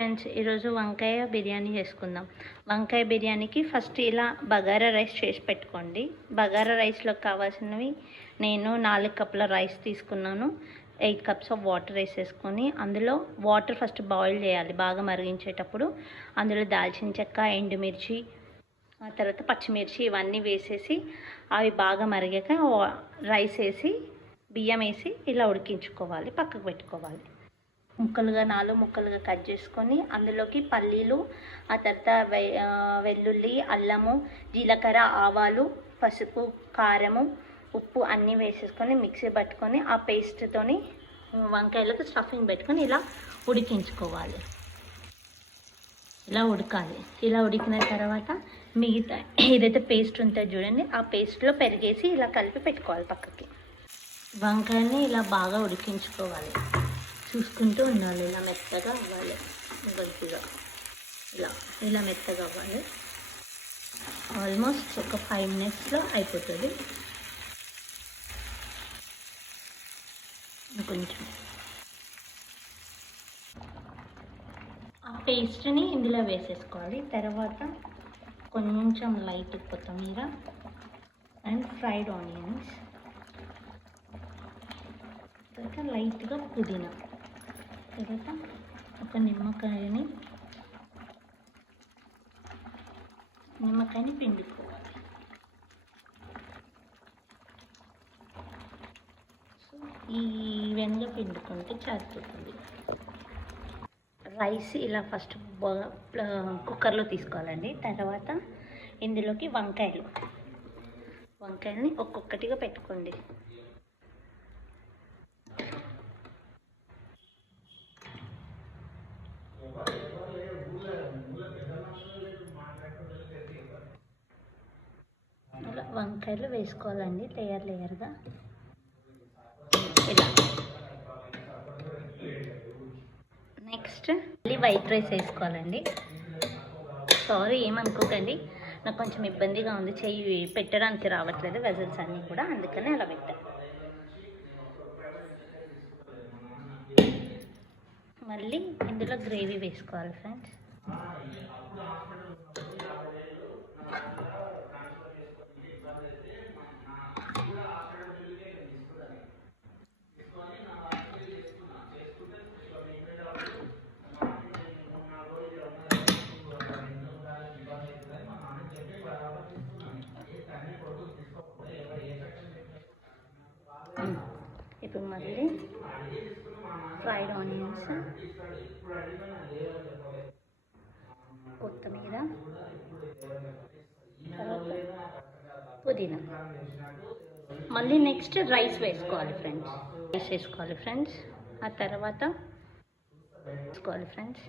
Friends, ఈరోజు వంకాయ బిర్యానీ చేసుకుందాం. వంకాయ బిర్యానీకి ఫస్ట్ ఇలా బగారా రైస్ చేసి పెట్టుకోండి. బగారా రైస్లోకి కావాల్సినవి నేను 4 కప్పుల రైస్ తీసుకున్నాను. 8 కప్స్ ఆఫ్ వాటర్ వేసేసుకొని అందులో వాటర్ ఫస్ట్ బాయిల్ చేయాలి. బాగా మరిగించేటప్పుడు అందులో దాల్చిన చెక్క, ఎండుమిర్చి, ఆ తర్వాత పచ్చిమిర్చి ఇవన్నీ వేసేసి అవి బాగా మరిగాక రైస్ వేసి బియ్యం వేసి ఇలా ఉడికించుకోవాలి, పక్కకు పెట్టుకోవాలి. ముక్కలుగా 4 ముక్కలుగా కట్ చేసుకొని అందులోకి పల్లీలు, ఆ తర్వాత వెల్లుల్లి, అల్లము, జీలకర్ర, ఆవాలు, పసుపు, కారము, ఉప్పు అన్నీ వేసేసుకొని మిక్సీ పట్టుకొని ఆ పేస్ట్తోని వంకాయలకు స్టఫింగ్ పెట్టుకొని ఇలా ఉడికించుకోవాలి. ఇలా ఉడకాలి. ఇలా ఉడికిన తర్వాత మిగతా ఏదైతే పేస్ట్ ఉంటుందో చూడండి, ఆ పేస్ట్లో పెరిగేసి ఇలా కలిపి పెట్టుకోవాలి పక్కకి. వంకాయని ఇలా బాగా ఉడికించుకోవాలి. చూసుకుంటూ ఉండాలి. ఇలా మెత్తగా అవ్వాలి. గట్టిగా ఇలా మెత్తగా అవ్వాలి. ఆల్మోస్ట్ ఒక 5 మినిట్స్లో అయిపోతుంది. కొంచెం ఆ పేస్ట్ని ఇందులో వేసేసుకోవాలి. తర్వాత కొంచెం లైట్ కొత్తిమీర అండ్ ఫ్రైడ్ ఆనియన్స్, తర్వాత లైట్గా పుదీనా, తర్వాత ఒక నిమ్మకాయని పిండుకోవాలి. సో ఈవెన్గా పిండుకుంటే సరిపోతుంది. రైస్ ఇలా ఫస్ట్ కుక్కర్లో తీసుకోవాలండి. తర్వాత ఇందులోకి వంకాయల్ని ఒక్కొక్కటిగా పెట్టుకోండి. అలా వంకాయలు వేసుకోవాలండి, లేయర్గా ఇలా. నెక్స్ట్ మళ్ళీ వైట్ రైస్ వేసుకోవాలండి. సారీ, ఏమనుకోకండి, నాకు కొంచెం ఇబ్బందిగా ఉంది, చెయ్యి పెట్టడానికి రావట్లేదు వెజల్స్ అన్నీ కూడా, అందుకని అలా పెట్టాను. మళ్ళీ ఇందులో గ్రేవీ వేసుకోవాలి ఫ్రెండ్స్. ఇప్పుడు మళ్ళీ ఫ్రైడ్ ఆనియన్స్, కొత్తిమీర, తర్వాత పుదీనా. మళ్ళీ నెక్స్ట్ రైస్ వేసుకోవాలి ఫ్రెండ్స్. ఆ తర్వాత వేసుకోవాలి ఫ్రెండ్స్.